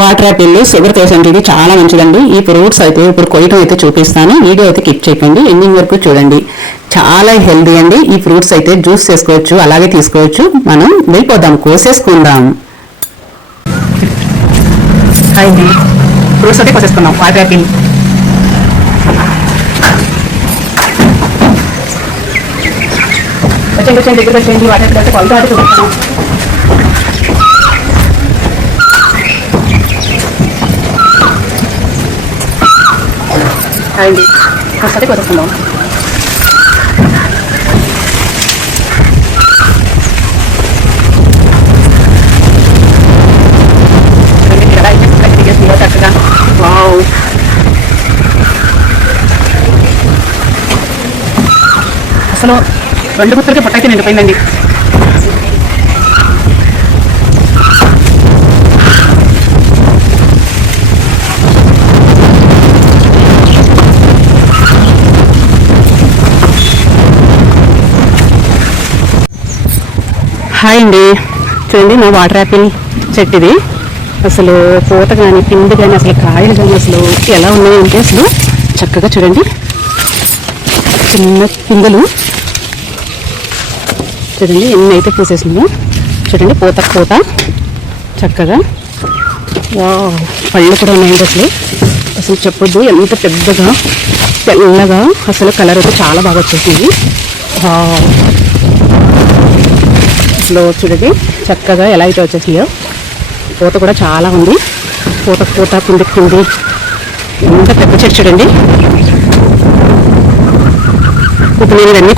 Water Apple sugar patient ఇది చాలా మంచిదండి. ఈ ఫ్రూట్స్ అయితే ఇప్పుడు కొయ్యటం అయితే చూపిస్తాను. వీడియో అయితే కిక్ చేయకండి, ఎండింగ్ వరకు చూడండి. చాలా హెల్దీ అండి. ఈ ఫ్రూట్స్ అయితే జ్యూస్ చేసుకోవచ్చు, అలాగే తీసుకోవచ్చు. మనం వెళ్ళిపోదాం, కోసేసుకుందాం. ఫ్రూట్స్ అయితే కోసేసుకుందాం. వాటర్ యాపిల్ వచ్చేయండి, దగ్గర వచ్చేయండి. వాటర్ యాపిల్ అయితే కొలత అయితే చూపిస్తాం. అండి ఒకసారి కొనుక్కుందాం. చక్కగా వావ్, అసలు 2 గుర్తులకి పొట్ట అయితే నిండిపోయిందండి. హాయ్ అండి, చూడండి మా వాటర్ యాపిల్ చెట్టు ఇది. అసలు పూత కానీ పిండి కానీ అసలు కాయలు కానీ అసలు ఎలా ఉన్నాయంటే అసలు చక్కగా చూడండి, చిన్న పిందెలు చూడండి ఎన్ని అయితే పూసేసిందో. చూడండి పూత చక్కగా పళ్ళు కూడా ఉన్నాయండి. అసలు చెప్పొద్దు ఎంత పెద్దగా తెల్లగా అసలు కలర్ అయితే చాలా బాగా వచ్చేసింది. అసలు చూడండి చక్కగా ఎలా అయితే వచ్చేసిందో. పూత కూడా చాలా ఉంది. పూత పిండి ఎంత పెద్ద చెట్టు చూడండి. ఇప్పుడు నేను ఇవన్నీ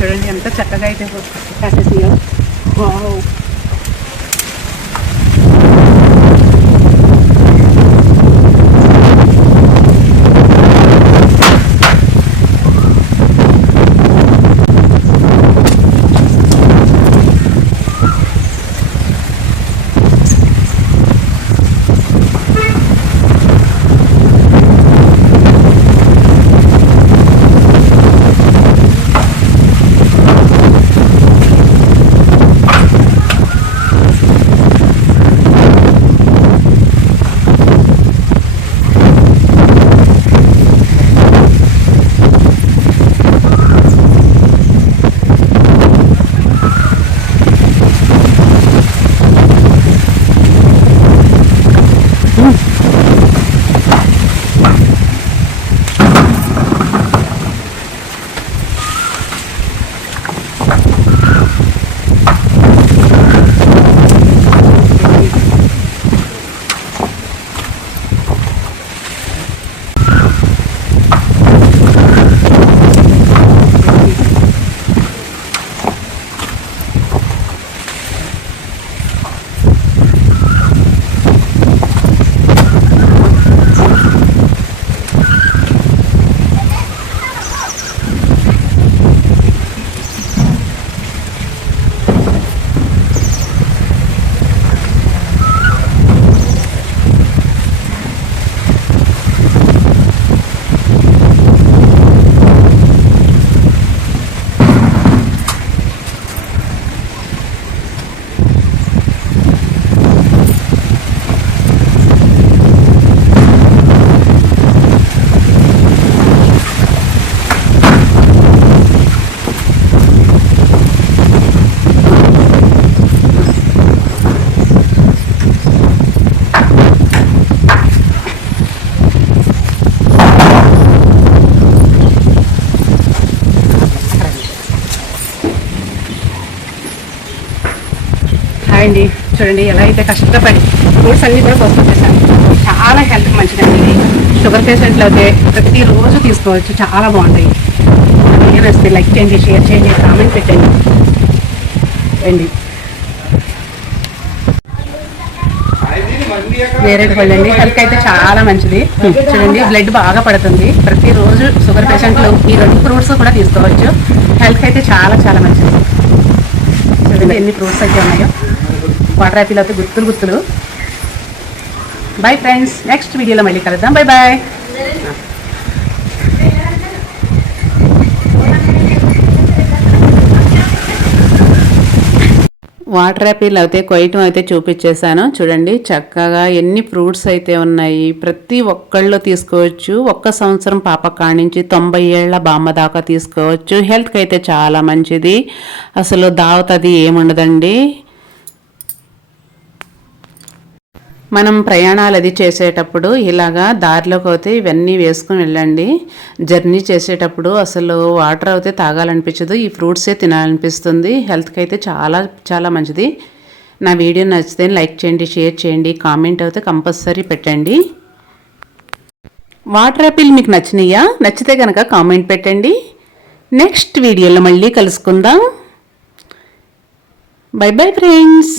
చూడండి ఎంత చక్కగా అయితే కాసేసియో. వావ్, అండి. చూడండి ఎలా అయితే కష్టపడి ఫ్రూట్స్ అన్నీ కూడా కోసుకొచ్చేసాను. చాలా హెల్త్ మంచిదండి ఇది. షుగర్ పేషెంట్లు అయితే ప్రతిరోజు తీసుకోవచ్చు, చాలా బాగుంటాయి. వీడియో నచ్చితే లైక్ చేయండి, షేర్ చేయండి, కామెంట్ పెట్టండి అండి. నేరేడు పళ్ళు అండి, హెల్త్ అయితే చాలా మంచిది. చూడండి బ్లడ్ బాగా పడుతుంది. ప్రతిరోజు షుగర్ పేషెంట్లు ఈ 2 ఫ్రూట్స్ కూడా తీసుకోవచ్చు. హెల్త్ అయితే చాలా చాలా మంచిది. చూడండి ఎన్ని ఫ్రూట్స్ అయితే ఉన్నాయో. వాటర్ యాపిల్ అయితే గుత్తులు. బై ఫ్రెండ్స్, నెక్స్ట్ వీడియోలో మళ్ళీ కలుద్దాం. బాయ్. వాటర్ యాపిల్ అయితే కొయ్యటం అయితే చూపించేశాను. చూడండి చక్కగా ఎన్ని ఫ్రూట్స్ అయితే ఉన్నాయి. ప్రతి ఒక్కళ్ళు తీసుకోవచ్చు. 1 సంవత్సరం పాప కానించి 90 ఏళ్ల బామ్మ దాకా తీసుకోవచ్చు. హెల్త్కి అయితే చాలా మంచిది. అసలు దావతది ఏముండదండి. మనం ప్రయాణాలు అది చేసేటప్పుడు ఇలాగా దారిలోకి అయితే ఇవన్నీ వేసుకుని వెళ్ళండి. జర్నీ చేసేటప్పుడు అసలు వాటర్ అయితే తాగాలనిపించదు, ఈ ఫ్రూట్సే తినాలనిపిస్తుంది. హెల్త్కి అయితే చాలా చాలా మంచిది. నా వీడియో నచ్చితే లైక్ చేయండి, షేర్ చేయండి, కామెంట్ అయితే కంపల్సరీ పెట్టండి. వాటర్ యాపిల్ మీకు నచ్చినాయా? నచ్చితే కనుక కామెంట్ పెట్టండి. నెక్స్ట్ వీడియోలో మళ్ళీ కలుసుకుందాం. Bye friends.